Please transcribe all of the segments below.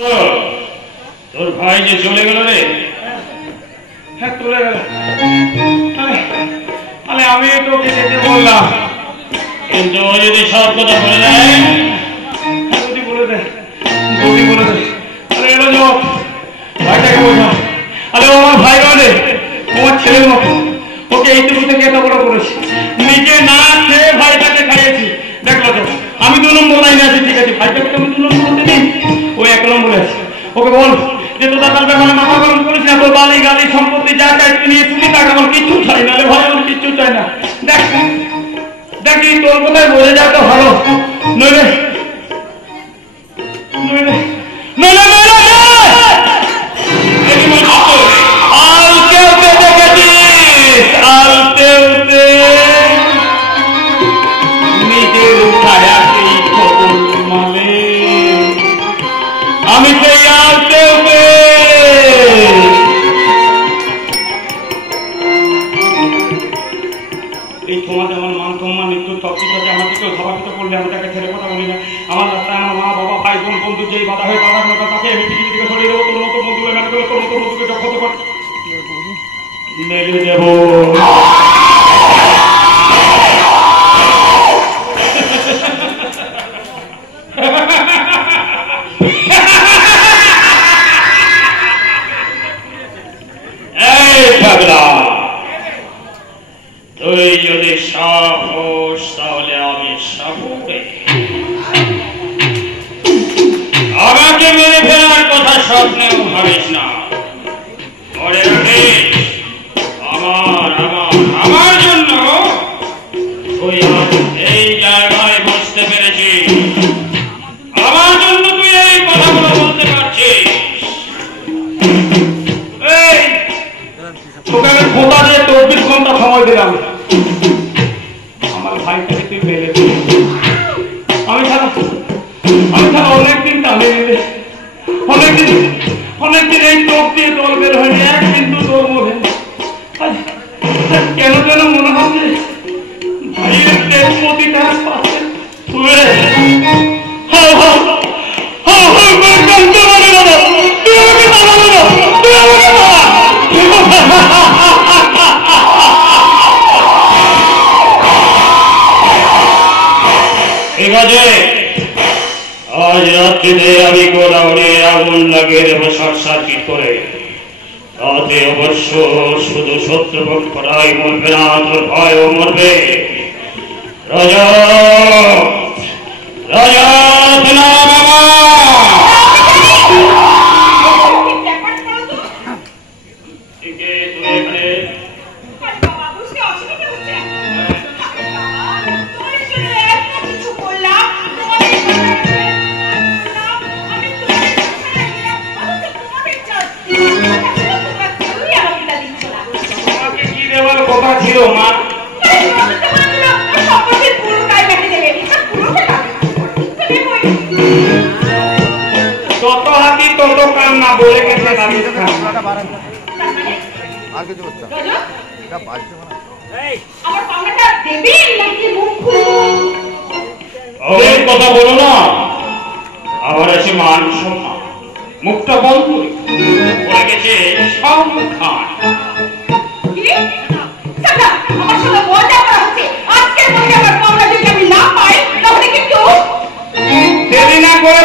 তোর ভাই যে চলে গেল রে। হ্যাঁ চলে গেল। তাহলে আমি তোকে যেতে বললাম, কিন্তু ও যদি সব কথা বলে দেয়, যদি বলে দেয় তাহলে এলো জবাব, ভাইটাকে বোঝা। আরে ও আমার ভাই নয় রে, তোমার ছেলের মতো। ওকে এইটুকু থেকে এত বড় করেছি, নিজে না খেয়ে ভাইটাকে খাইয়েছি। দেখলো তো আমি 2 নম্বর লাইনে আছি, ঠিক আছে, ভাইটাকে আমি 2 নম্বর হতে দিই, ও 1 নম্বরে আছে। ওকে বল যে তোর দাদার ব্যাপারে মাথা গরম করিস না, তোর বালি গালি সম্পত্তি যা চাইতে নিয়ে তুমি টাকা, আমার কিচ্ছু চাই না রে ভাই, আমার কিচ্ছু চাই না। দেখি তোর কোথায় বোঝা যায় তো ভালো, নইলে নিজের উঠায় খবর মালে, আমি সেই আলতে এই সমাজে আমার মান সম্মান একটু সবকিছু আমাকে কেউ সভাপিত করলে আমি তাকে ছেড়ে কথা বলি না। আমার রাস্তায় আমার মা বাবা ভাই বোন বন্ধু যেই বাধা হয়ে দাঁড়ার কথা তাকে আমি পৃথিবী থেকে সরিয়ে দেবো। তোর মতো বন্ধুকে ম্যান করে তোর মতো বন্ধুকে জব্দ কর মেরে দেব। তুই যদি সাপ হোস তাহলে আমি সাপ হবে। আমাকে মেরে ফেলার কথা স্বপ্নেও ভাবিস না। মনে রাখিস আমার জন্য তুই এই জায়গায় বসতে পেরেছিস, আমার জন্য তুই এই কথাগুলো বলতে পারছিস। এই তোকে আমি খোদা দিয়ে 24 ঘন্টা সময় দিলাম, আমার ভাইটাকে তুই পেলে আমি ছাড়া অনেকদিন টানে নিলে, অনেকদিন এই চোখ দিয়ে জল বের হয়নি এক কিন্তু তোর মনে। কেন যেন মনে হচ্ছে ভাইয়ের দেশমতিটা পাশে শুয়ে ঠিক আছে, আজ রাত্রিতে আমি গোলাউড়ে আগুন লাগিয়ে দেবো শর্ট সার্কিট করে। তাতে অবশ্য শুধু শত্রুপক্ষরাই মরবে না, তোর ভয়ও মরবে। রাজা না বাবা, কথা ছিল মা, তত হাতি তত কাম না বলে গেছে। কথা বলো না, আবার এসে মান সম্মান মুখটা বন্ধ বলে গেছে শাহরুখ খান। দেরি না করে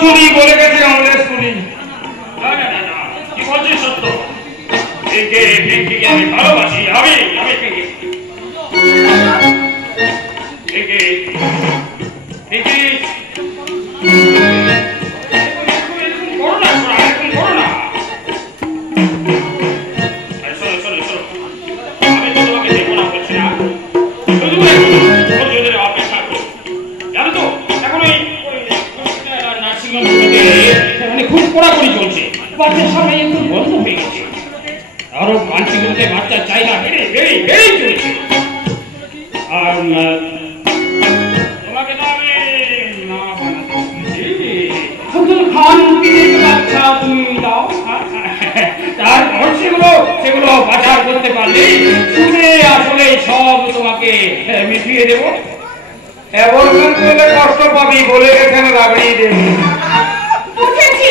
চুরি বলে গেছে আমাদের স্কুলি। কি বলছিস সত্য? আমি ভালোবাসি, আমি খুব কড়াকড়ি চলছে, বাচ্চার সবাই একটু বন্ধ হয়ে গেছে, আরো মানসিকতে বাচ্চা চাই না বেড়েই চলেছে। আর তোমাকে তো আমি আব্দুল খান বাচ্চা তুমি দাও, তারপর সেগুলো বাজার করতে পারলে শুনে আসলে সব তোমাকে মিশিয়ে দেবো। এমন করলে কষ্ট পাবি বলে গেছেন রাগড়িয়ে দেবে। বুঝেছি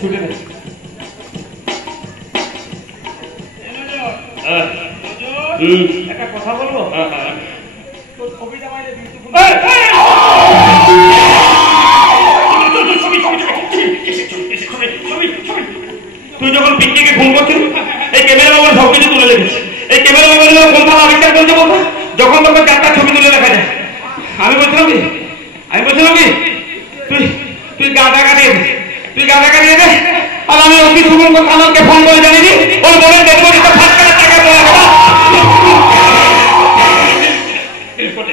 ছুটে দে। একটা কথা বলবো, তোর ছবিটা আমাদের বিউটিফুল। তুই যখন পিকনিকে ফোন করছিস এই ক্যামেরা মোবাইল সব কিছু তুলে লেগেছে। এই ক্যামেরা মোবাইল কোন থানা আবিষ্কার করেছে বলতো? যখন তখন চারটা ছবি তুলে লেখা যায়। আমি বলছিলাম কি তুই তুই গাঁদা কাটিয়ে দে, তুই গাঁদা কাটিয়ে দে। আর আমি অতি সুমঙ্গ থানাকে ফোন করে জানিনি ওর বোনের দেখবো যেটা ফাঁস করে টাকা বলে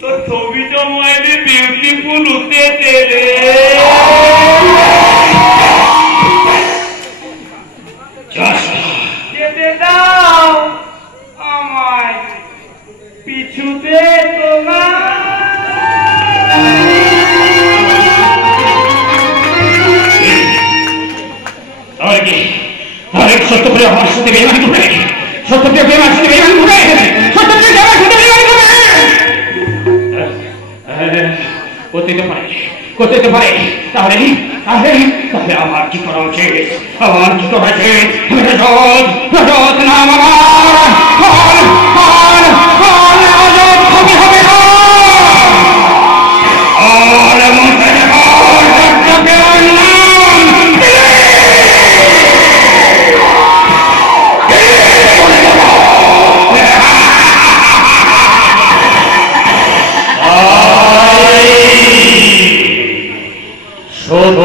তোর ছবিটা মোবাইলে বিউটিফুল হতে তেলে যেতে দাও আমায় পিছুতে তো না। সত্যপ্রিয় আমার সাথে বেইমানি করবে, সত্যপ্রিয় আমার সাথে বেইমানি করবে, সত্যপ্রিয় আমার সাথে বেইমানি করবে। করতে পারে তাহলে আমার কি করা উচিত? আমার কি করা উচিত? নাম হবে না। শোধ